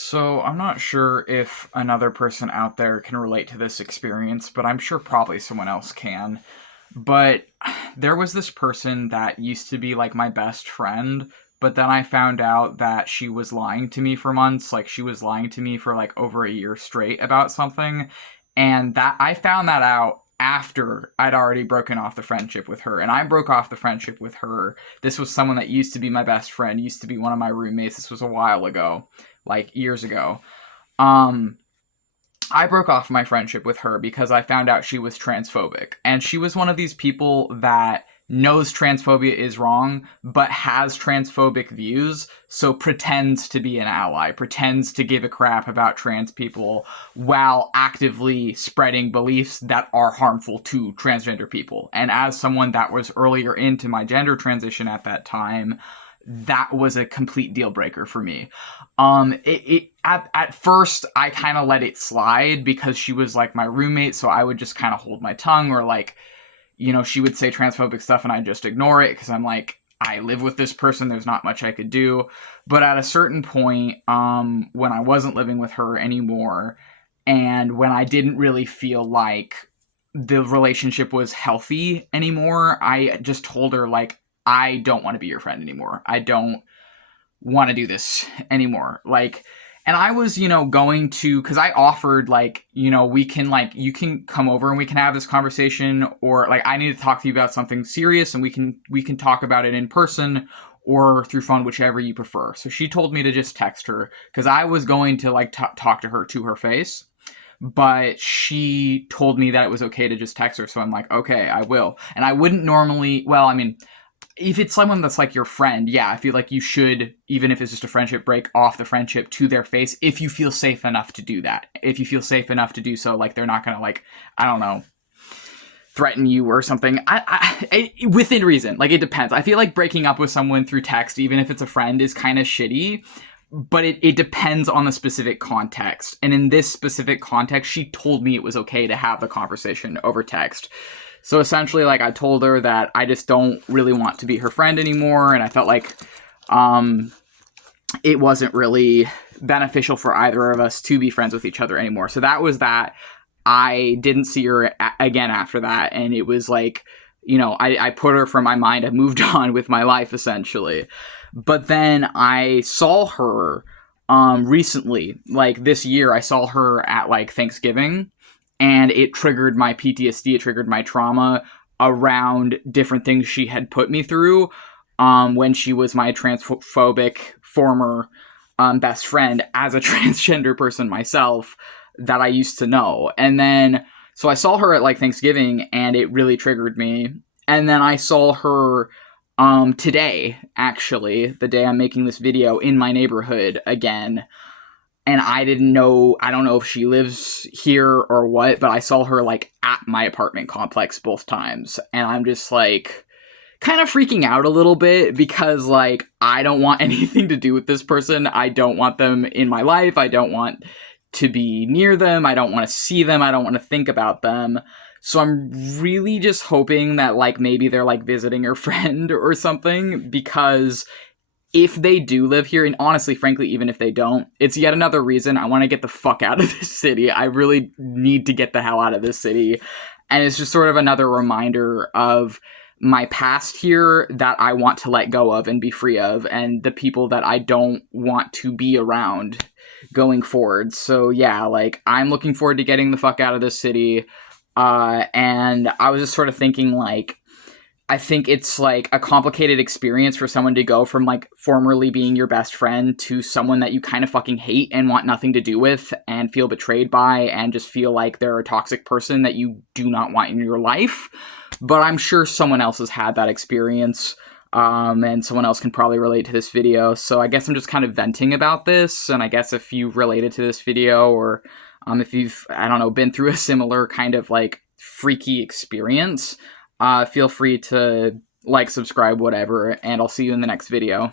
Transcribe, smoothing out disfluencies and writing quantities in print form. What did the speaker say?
So I'm not sure if another person out there can relate to this experience, but I'm sure probably someone else can. But there was this person that used to be like my best friend, but then I found out that she was lying to me for months. Like she was lying to me for like over a year straight about something. And that I found that out after I'd already broken off the friendship with her. And I broke off the friendship with her. This was someone that used to be my best friend, used to be one of my roommates. This was a while ago, like years ago. Um I broke off my friendship with her because I found out she was transphobic. And she was one of these people that knows transphobia is wrong, but has transphobic views, so pretends to be an ally, pretends to give a crap about trans people while actively spreading beliefs that are harmful to transgender people. And as someone that was earlier into my gender transition at that time, that was a complete deal breaker for me. At first I kind of let it slide because she was like my roommate, so I would just kind of hold my tongue, or like, she would say transphobic stuff and I'd just ignore it because I'm like, I live with this person, there's not much I could do. But at a certain point, when I wasn't living with her anymore, and when I didn't really feel like the relationship was healthy anymore, I just told her, like, I don't want to be your friend anymore. I don't want to do this anymore. Like, and I was, going to, because I offered, like, we can, like, you can come over and we can have this conversation, or like, I need to talk to you about something serious and we can talk about it in person or through phone, whichever you prefer. So she told me to just text her because I was going to like talk to her to her face, but she told me that it was okay to just text her. So I'm like, okay, I will. And I wouldn't normally, well, I mean, if it's someone that's like your friend, yeah, I feel like you should, even if it's just a friendship, break off the friendship to their face if you feel safe enough to do that. If you feel safe enough to do so, like they're not gonna, like, I don't know, threaten you or something. Within reason. Like, it depends. I feel like breaking up with someone through text, even if it's a friend, is kind of shitty. But it depends on the specific context. And in this specific context, she told me it was okay to have the conversation over text. So essentially, like, I told her that I just don't really want to be her friend anymore, and I felt like it wasn't really beneficial for either of us to be friends with each other anymore. So that was that. I didn't see her again after that, and it was like, I put her from my mind. I moved on with my life, essentially. But then I saw her recently, like this year, I saw her at like Thanksgiving, and it triggered my PTSD, it triggered my trauma around different things she had put me through when she was my transphobic former best friend as a transgender person myself that I used to know. And then, so I saw her at like Thanksgiving, and it really triggered me. And then I saw her today, actually, the day I'm making this video, in my neighborhood again. And I don't know if she lives here or what, but I saw her like at my apartment complex both times. And I'm just like kind of freaking out a little bit because, like, I don't want anything to do with this person. I don't want them in my life. I don't want to be near them. I don't want to see them. I don't want to think about them. So I'm really just hoping that, like, maybe they're like visiting her friend or something, because if they do live here, and honestly, frankly, even if they don't, it's yet another reason I want to get the fuck out of this city. I really need to get the hell out of this city. And it's just sort of another reminder of my past here that I want to let go of and be free of, and the people that I don't want to be around going forward. So yeah, like, I'm looking forward to getting the fuck out of this city. And I was just sort of thinking, like, I think it's like a complicated experience for someone to go from like formerly being your best friend to someone that you kind of fucking hate and want nothing to do with and feel betrayed by and just feel like they're a toxic person that you do not want in your life. But I'm sure someone else has had that experience, and someone else can probably relate to this video. So I guess I'm just kind of venting about this, and I guess if you related to this video, or if you've, I don't know, been through a similar kind of like freaky experience, feel free to like, subscribe, whatever, and I'll see you in the next video.